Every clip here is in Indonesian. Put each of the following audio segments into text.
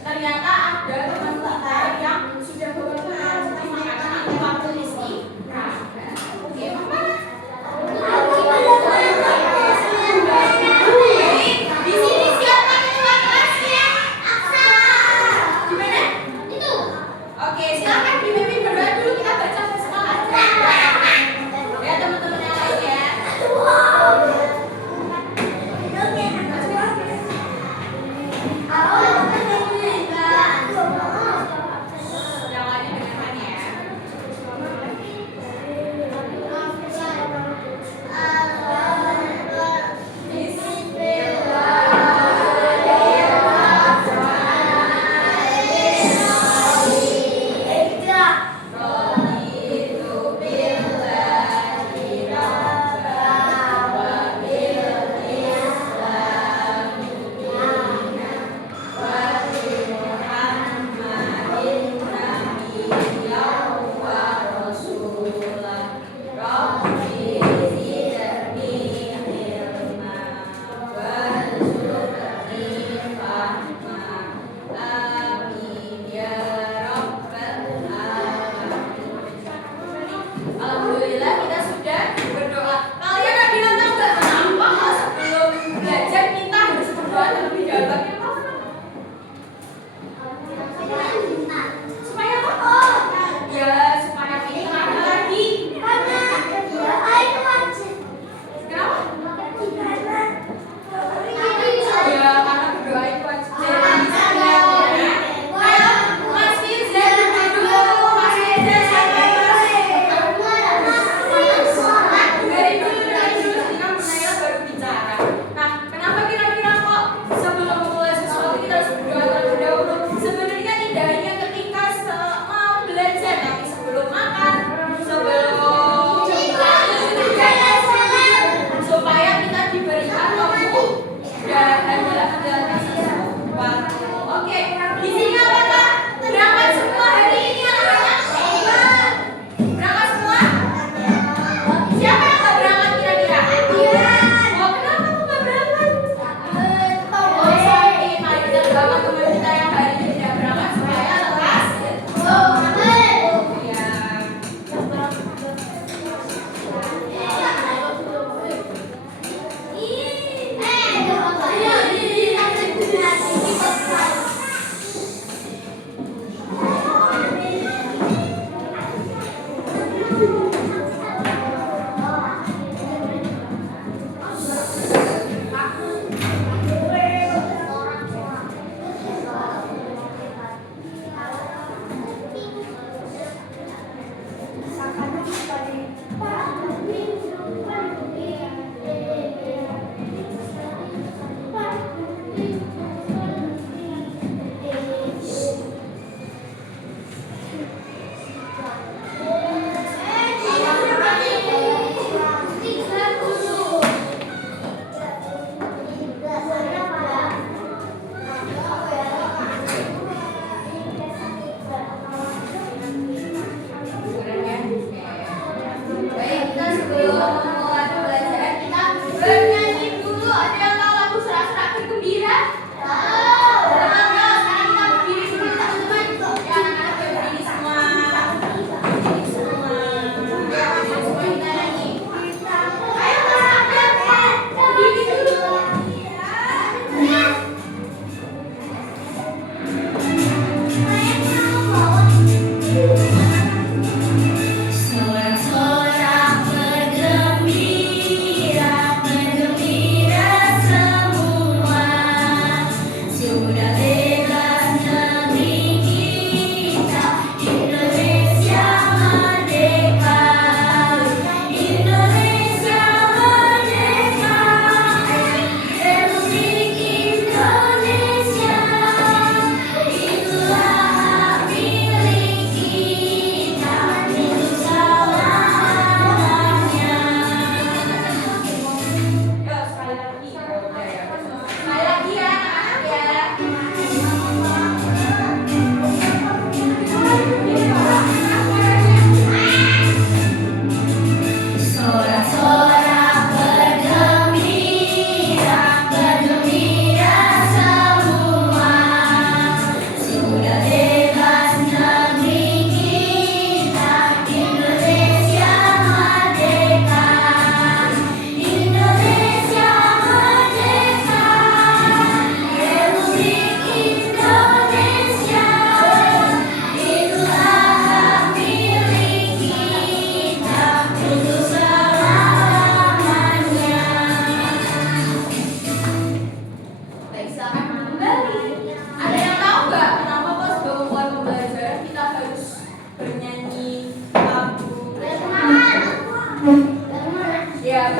Ternyata ada teman kita yang sudah bekerja mengatakan waktu istirahat. Oke, Mama. Di sini siapa ketua kelasnya? Aksa. Gimana? Itu. Oke, silakan dipimpin berdoa dulu, kita baca semangat. Ya teman-teman yang lain ya.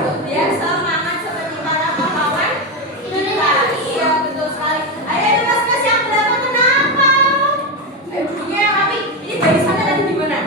biar semangat seperti para pahlawan kita. Iya betul sekali. Ayo mas-mas yang berapa kenapa? Ayo bunyinya yang rapi. Ini barisannya tadi di mana?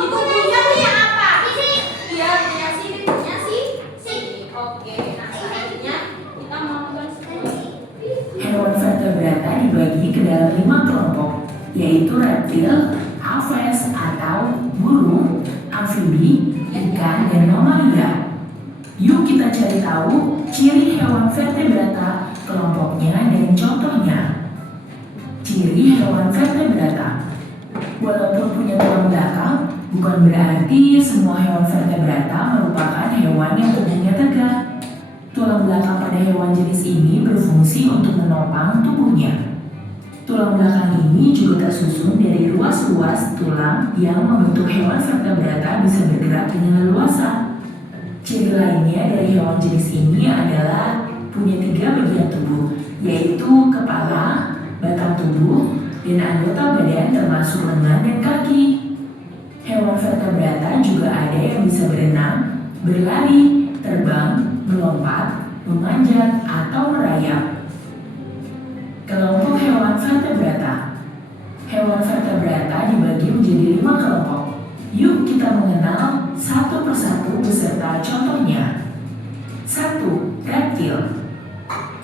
Itu punya apa? yaitu reptil, aves atau burung, amfibi, ikan, dan mamalia. Yuk kita cari tahu ciri hewan vertebrata, kelompoknya dan contohnya. Ciri hewan vertebrata. Walaupun punya tulang belakang, bukan berarti semua hewan vertebrata merupakan hewan yang tubuhnya tegak. Tulang belakang pada hewan jenis ini berfungsi untuk menopang tubuhnya. Tulang belakang ini juga tersusun dari ruas-ruas tulang yang membentuk hewan vertebrata bisa bergerak dengan leluasa. Ciri lainnya dari hewan jenis ini adalah punya 3 bagian tubuh, yaitu kepala, batang tubuh, dan anggota badan termasuk lengan dan kaki. Hewan vertebrata juga ada yang bisa berenang, berlari, terbang, melompat, memanjat, atau merayap. Kelompok hewan vertebrata. Hewan vertebrata dibagi menjadi 5 kelompok. Yuk kita mengenal satu persatu beserta contohnya. 1. Reptil.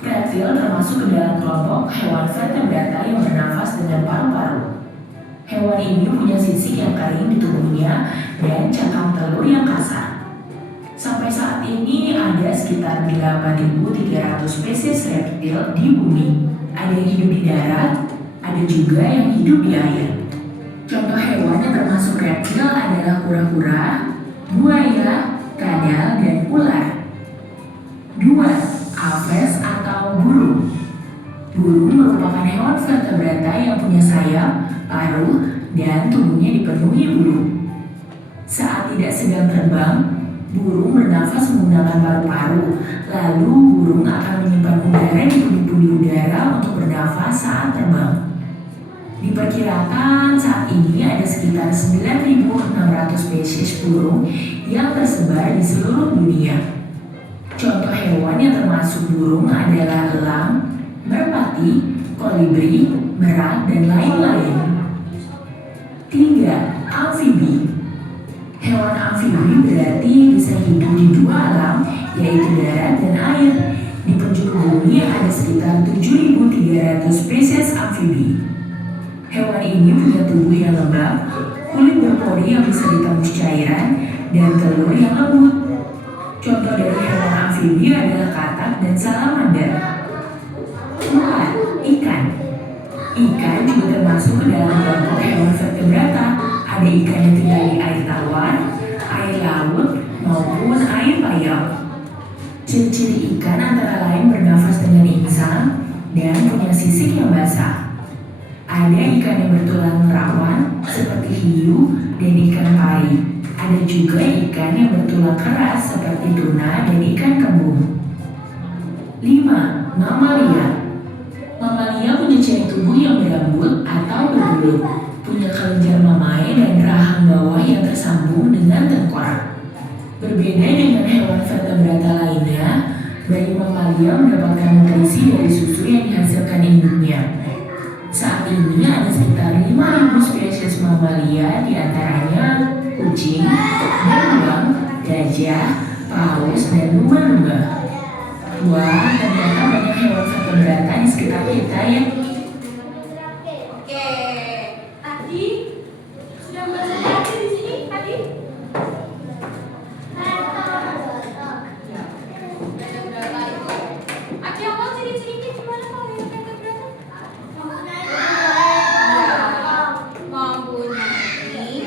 Reptil termasuk ke dalam kelompok hewan vertebrata yang bernafas dengan paru-paru. Hewan ini punya sisik yang kering di tubuhnya dan cangkang telur yang kasar. Sampai saat ini ada sekitar 8.300 spesies reptil di bumi. Ada yang hidup di darat, ada juga yang hidup di air. Contoh hewan yang termasuk reptil adalah kura-kura, buaya, kadal, dan ular. 2. Aves atau burung. Burung merupakan hewan vertebrata yang punya sayap, paruh, dan tubuhnya dipenuhi bulu. Saat tidak sedang terbang, burung bernafas menggunakan paru-paru, lalu burung akan menyimpan udara di pundi-pundi udara untuk bernafas saat terbang. Diperkirakan saat ini ada sekitar 9.600 spesies burung yang tersebar di seluruh dunia. Contoh hewan yang termasuk burung adalah elang, merpati, kolibri, merak, dan lain-lain. 3. Amfibi. Hewan amfibi berarti bisa hidup di 2 alam, yaitu darat dan air. Di penjuru bumi ada sekitar 7.300 spesies amfibi. Hewan ini punya tubuh yang lembab, kulit berpori yang bisa ditembus cairan, dan telur yang lembut. Contoh dari hewan amfibi adalah katak dan salamander. 4. Ikan. Ikan juga termasuk ke dalam kelompok hewan vertebrata. Ada ikan yang tinggal di air tawar, air laut, maupun air payau. Ciri-ciri ikan antara lain bernafas dengan insang dan punya sisik yang basah. Ada ikan yang bertulang rawan seperti hiu dan ikan pari. Ada juga ikan yang bertulang keras seperti tuna dan ikan kembung. 5. Mamalia. Mamalia punya ciri tubuh yang berambut atau berbulu, punya kelenjar mamae dan rahang bawah yang tersambung dengan tengkorak. Berbeda dengan hewan vertebrata lainnya, bayi mamalia mendapatkan nutrisi dari susu yang dihasilkan induknya. Saat ini ada sekitar 5.000 spesies mamalia, diantaranya kucing, beruang, gajah, paus, dan lumba-lumba. Wah, ternyata banyak hewan vertebrata di sekitar kita ya. Oke, Adi sudah belajar lagi di sini, Adi? Vertebrata itu, Adi apa ciri-cirinya gimana kalau yang vertebrata? Mempunyai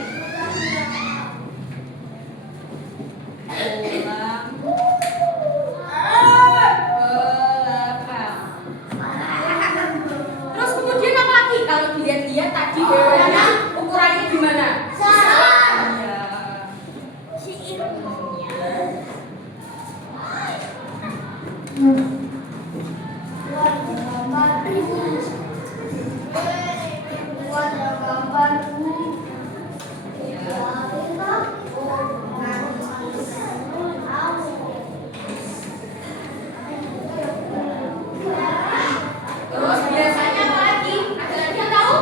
terus kemudian apa lagi? Kalau dilihat-lihat tadi hewannya ukurannya gimana? Besar. Terus biasanya apa lagi? Ada lagi yang tahu?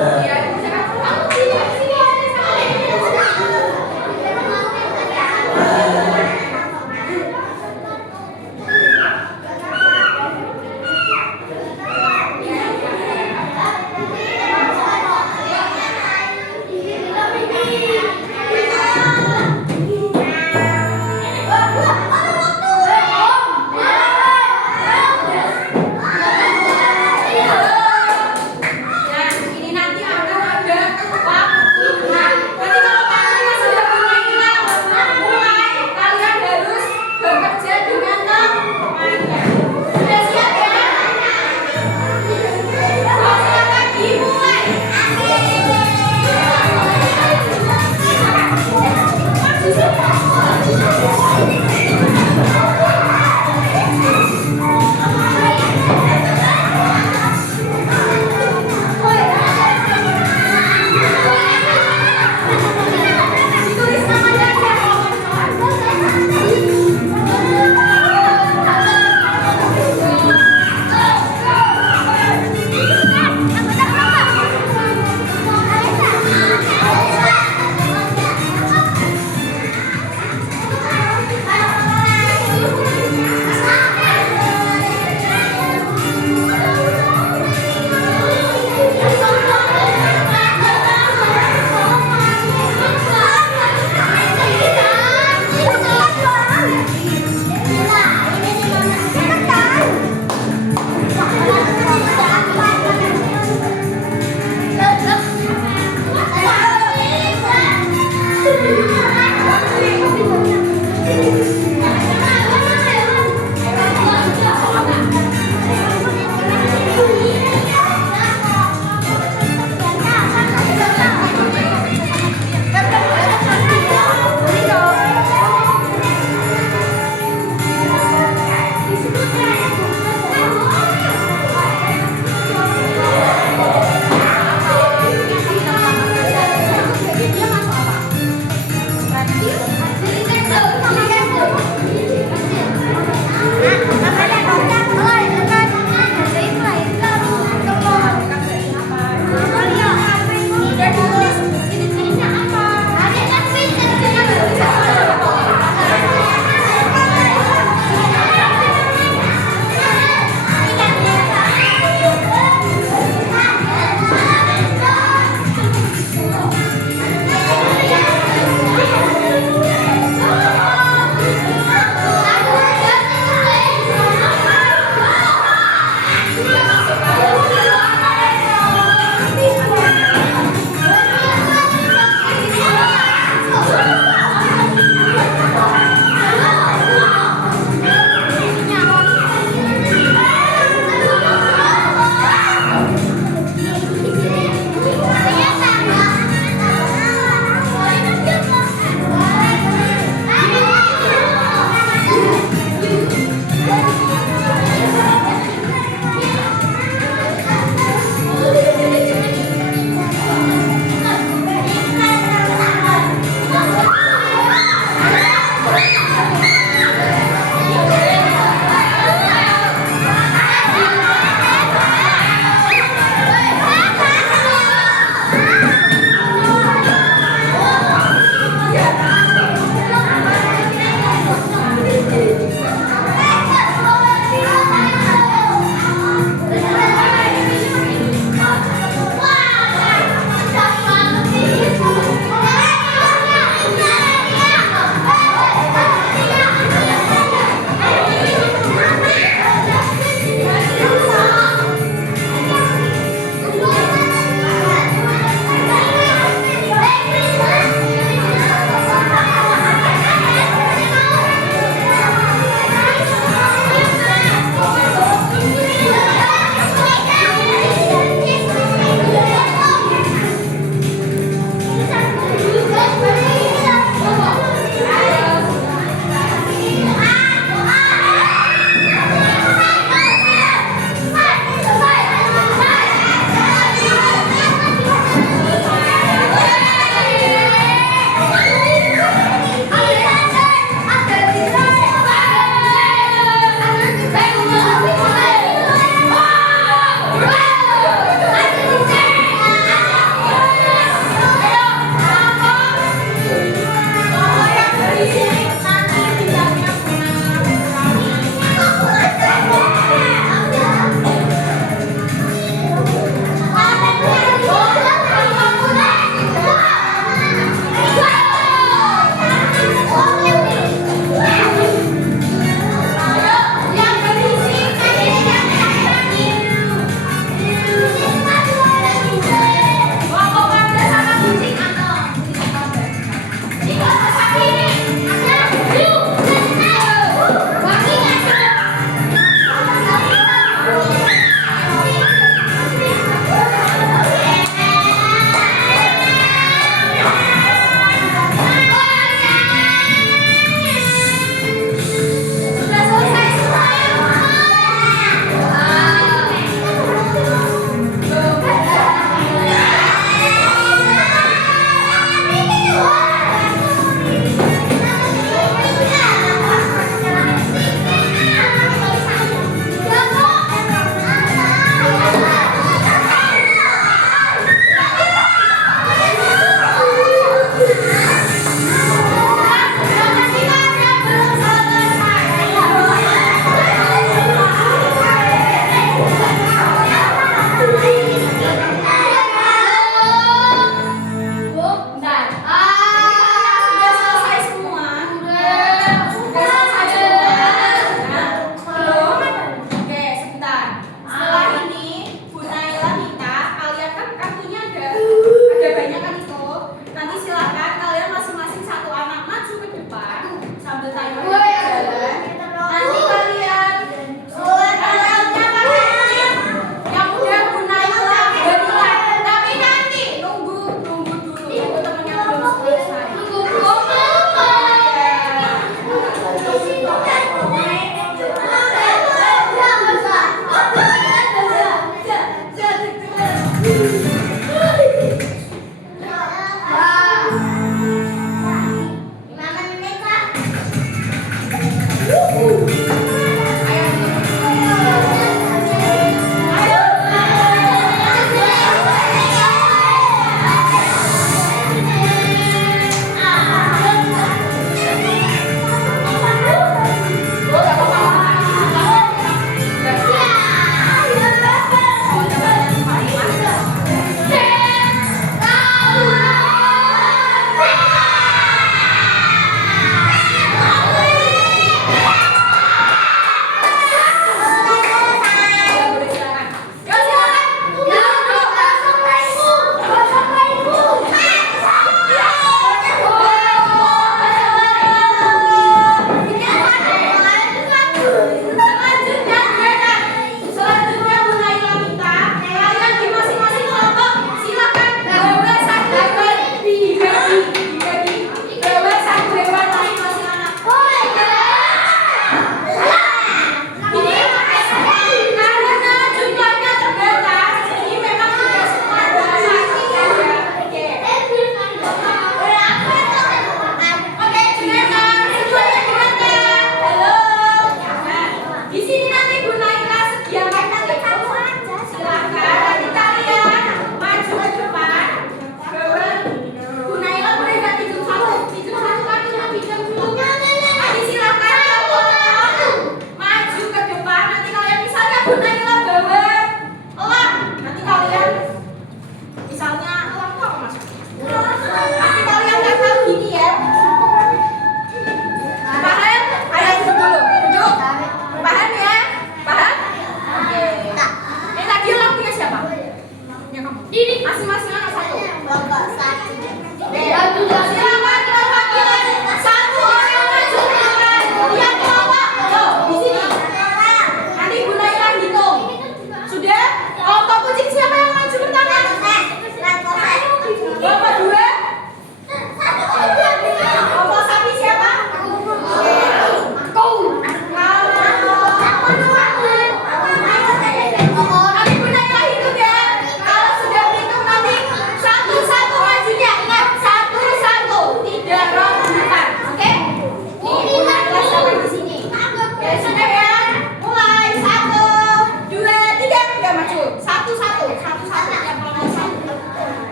Iya, siapa? Kamu sini, sini aja sama Nah, ini nanti akan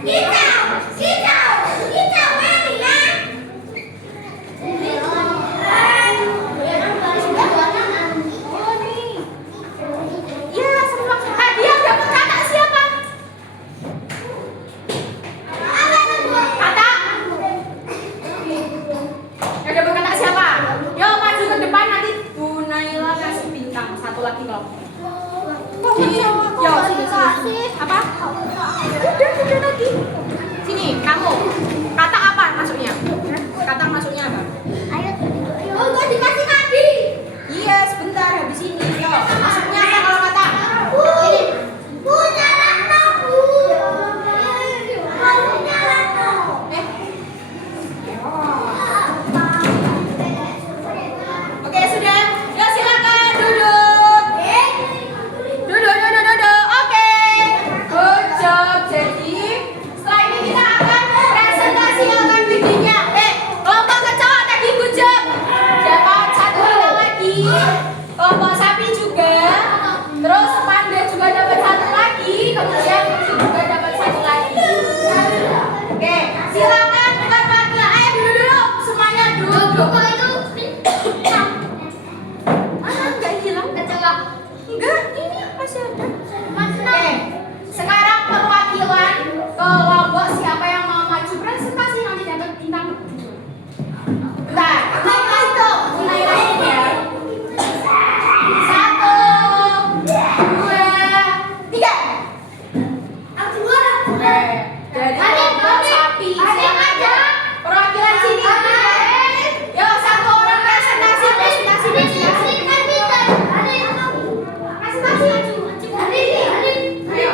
Iya, semua. Hadiah dapat kata siapa? Kata. Yang dapat kata siapa? Yo maju ke depan nanti Bu Naila kasih bintang satu lagi kelompok. Yo sini. Apa? Udah tadi. Sini kamu. Kata apa masuknya? Kata masuknya apa? Iya sebentar habis ini. Yo masuknya apa kalau kata? Oke sudah. Yo silakan duduk. Duduk. Oke. Good job. Jadi setelah ini kita akan presentasikan videonya. Kelompok kecoa tadi good job. Dapat satu hilang lagi. Kelompok sapi juga. Terus panda juga dapat satu lagi. Kemudian kucing juga dapat satu lagi. Oke, silakan bukan wakil. Ayo duduk. Semuanya duduk. Enggak hilang? Enggak, ini masih ada. Oke, sekarang perwakilan kelompok siapa yang mau maju presentasi nanti dapat bintang. Bentar, Naila itu. Naila ini ya. 1, 2, 3. Oke, dari kelompok sapi. Siapa? Perwakilan sini. Yo, satu orang presentasi. Ayo,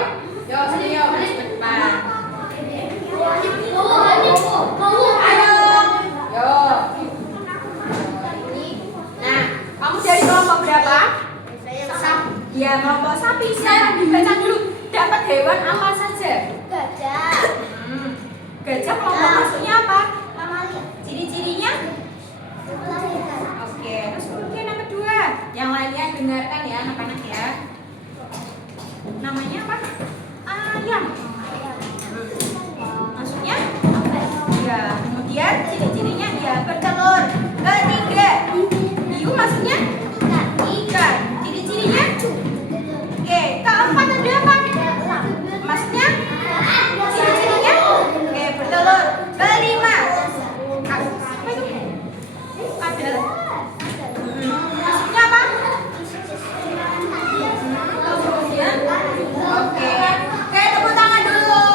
yo sini yo, cepat. Ayo, yo. Ini. Nah, kamu dari kelompok berapa? Ya, kelompok sapi. Sekarang dibaca dulu. Dapat hewan apa saja? Gajah kelompok masuknya apa? Ciri-cirinya? Oke, terus kemudian yang kedua. Yang lainnya dengarkan ya anak-anak ya. Namanya apa? Ayam. Maksudnya? Ya, kemudian ciri-cirinya dia bertelur. Ketiga, hiu maksudnya? Ikan. Ciri-cirinya? Oke, keempat ada apa? Maksudnya? Ciri-cirinya? Oke, bertelur. Kelima. Apa itu? Kadal. Maksudnya apa? Kemudian? Oke, tepuk tangan dulu.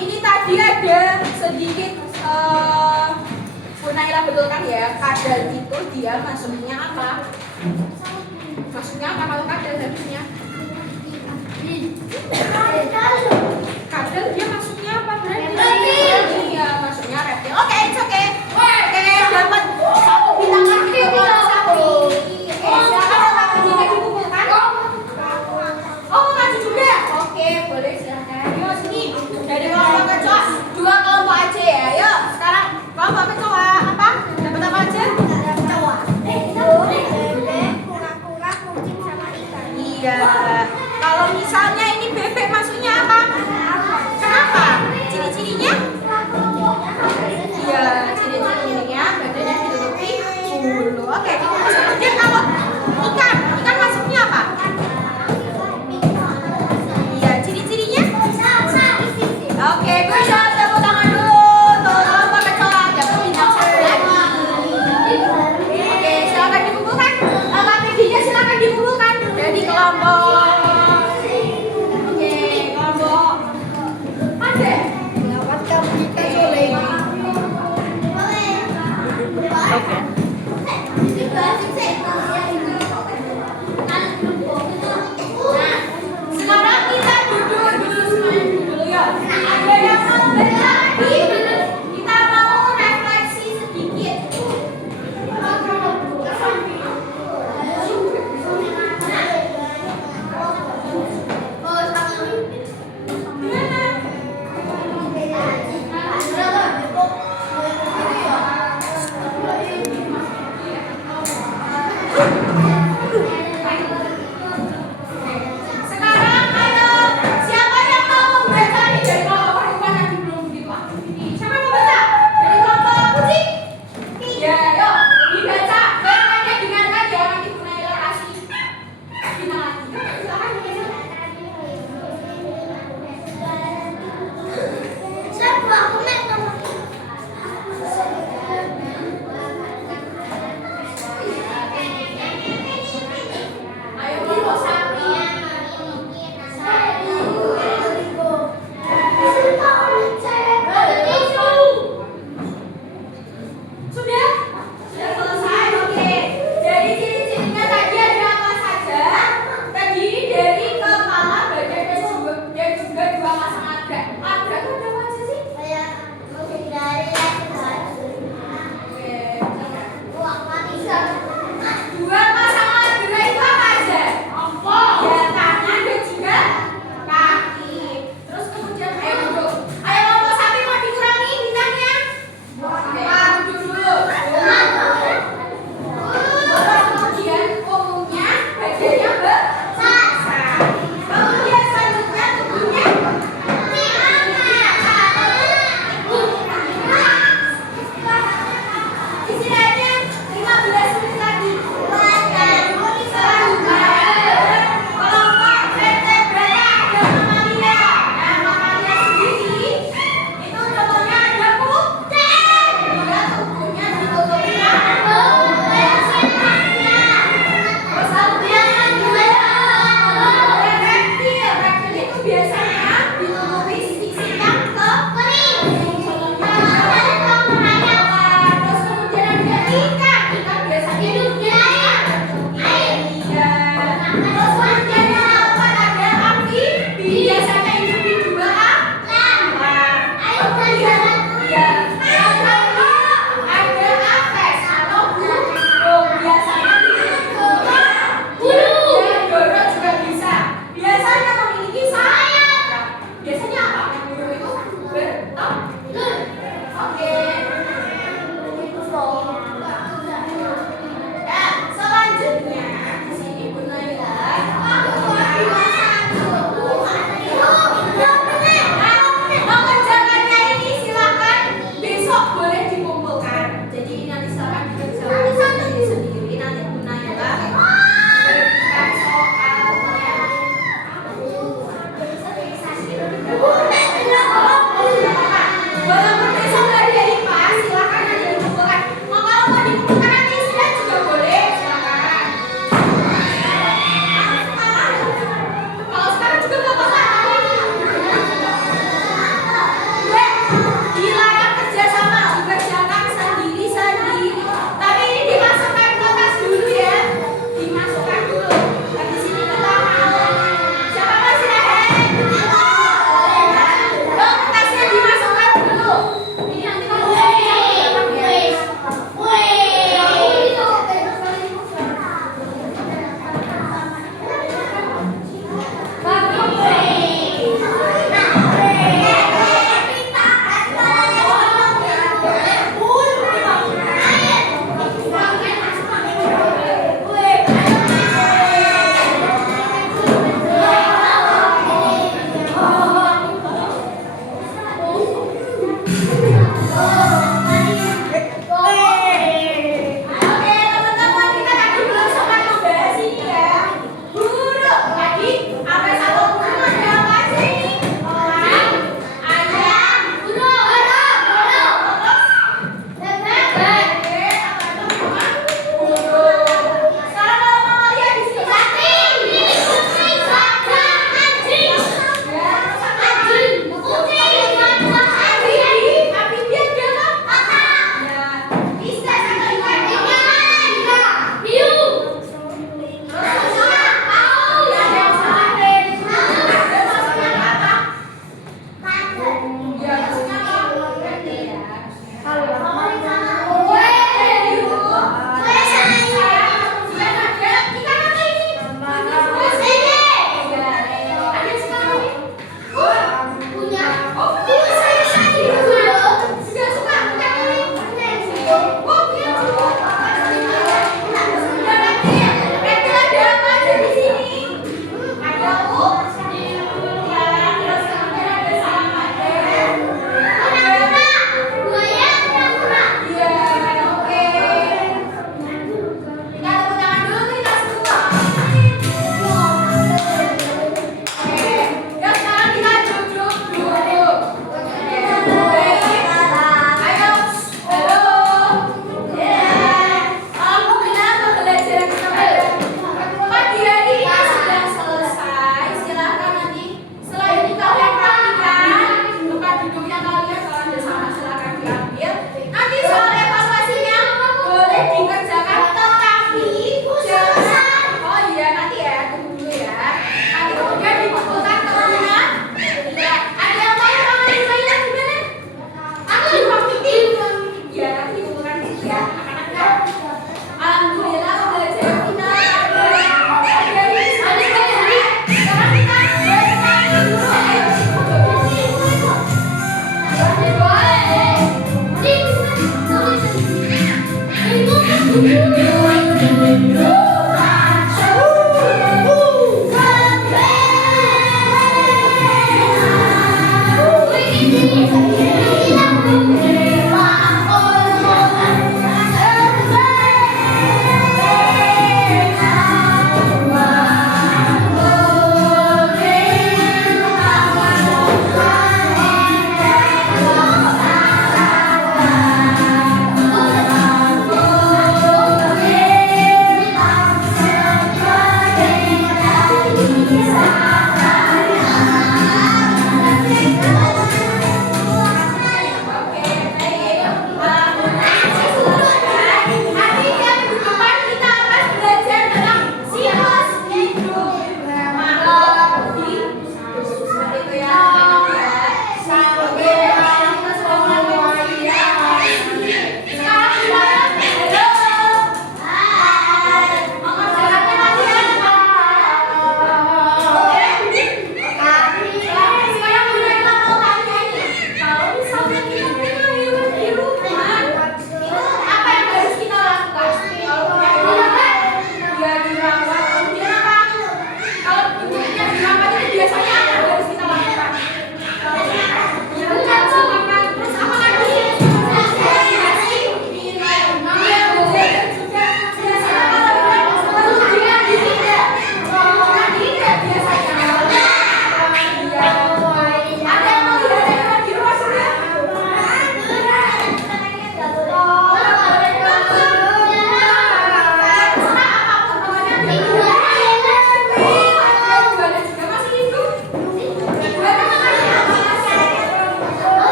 Ini tadi ada sedikit Bu Naila betulkan ya. Kadal itu dia masuknya apa? Maksudnya apa kalau kadal harusnya? Kadal dia masuknya apa berarti? Iya, masuknya reptil. Oke, it's okay. Oke, dapat satu bintang lagi ke kelompok sapi. Oke, silakan Bapak Dina dikumpulkan. Oh, maju juga. Oke, boleh silakan. Yuk sini. Dari kelompok kecoa, 2 kelompok aja ya. Yuk, sekarang kelompok kecoa apa? Dapat apa aja? Iya. Kalau misalnya ini bebek masuknya apa? Kenapa? Ciri-cirinya? Iya, ciri-cirinya badannya ditutupi bulu. Oke, terus kemudian